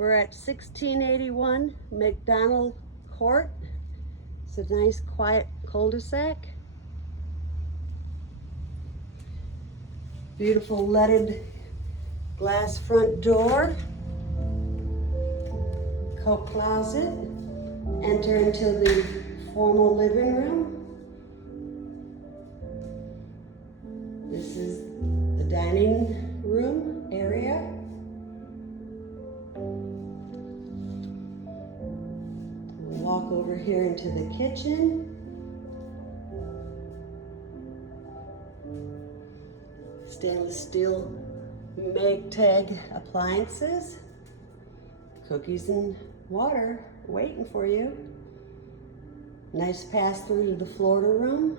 We're at 1681 MacDonnell Court. It's a nice quiet cul-de-sac. Beautiful leaded glass front door. Coat closet. Enter into the formal living room. This is the dining room area. We'll walk over here into the kitchen. Stainless steel Maytag appliances. Cookies and water waiting for you. Nice pass through to the Florida room.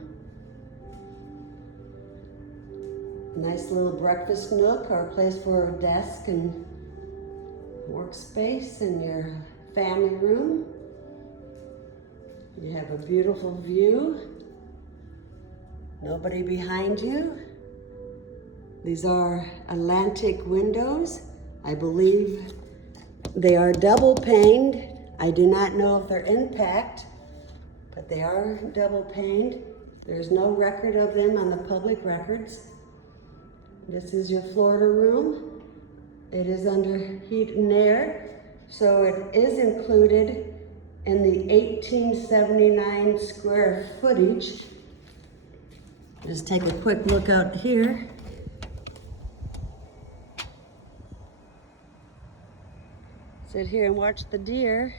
Nice little breakfast nook or place for a desk and workspace in your family room. You have a beautiful view. Nobody behind you. These are Atlantic windows. I believe they are double paned. I do not know if they're impact, but they are double paned. There's no record of them on the public records. This is your Florida room. It is under heat and air, so it is included in the 1879 square footage. Just take a quick look out here. Sit here and watch the deer.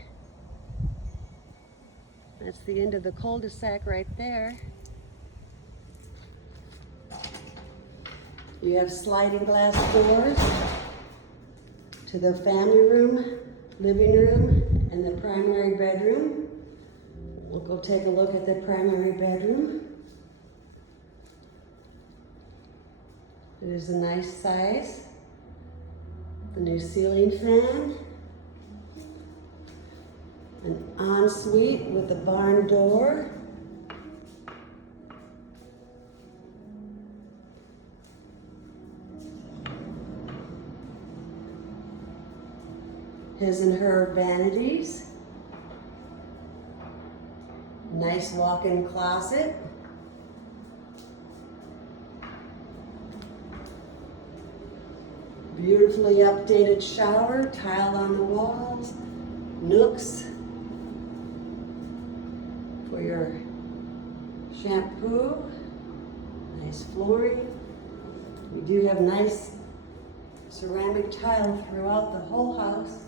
That's the end of the cul-de-sac right there. You have sliding glass doors to the family room, living room, and the primary bedroom. We'll go take a look at the primary bedroom. It is a nice size. The new ceiling fan. An ensuite with a barn door. His and her vanities. Nice walk-in closet. Beautifully updated shower, tile on the walls, nooks for your shampoo, nice flooring. We do have nice ceramic tile throughout the whole house.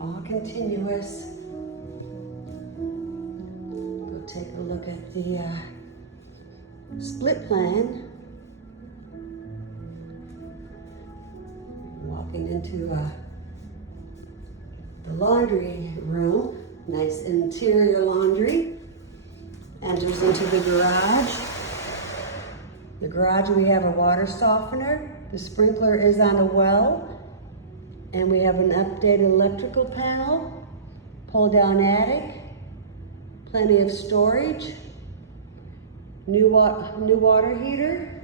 All continuous. Go take a look at the split plan. Walking into the laundry room. Nice interior laundry. Enters into the garage. The garage, we have a water softener. The sprinkler is on a well. And we have an updated electrical panel, pull down attic, plenty of storage, new water heater.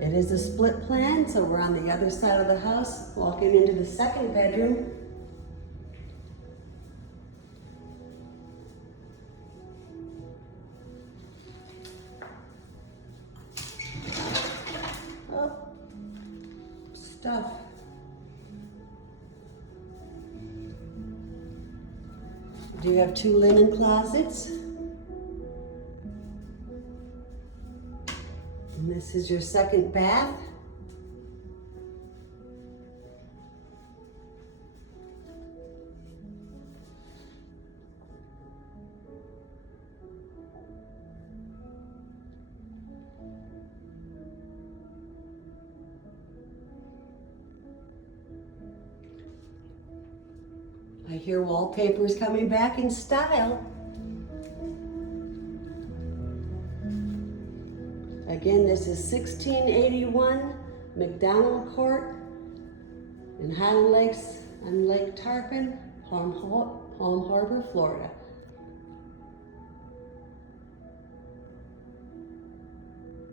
It is a split plan, so we're on the other side of the house, walking into the second bedroom. Stuff. Do you have two linen closets? And this is your second bath. I hear wallpaper's coming back in style. Again, this is 1681 MacDonnell Court in Highland Lakes on Lake Tarpon, Palm Harbor, Florida.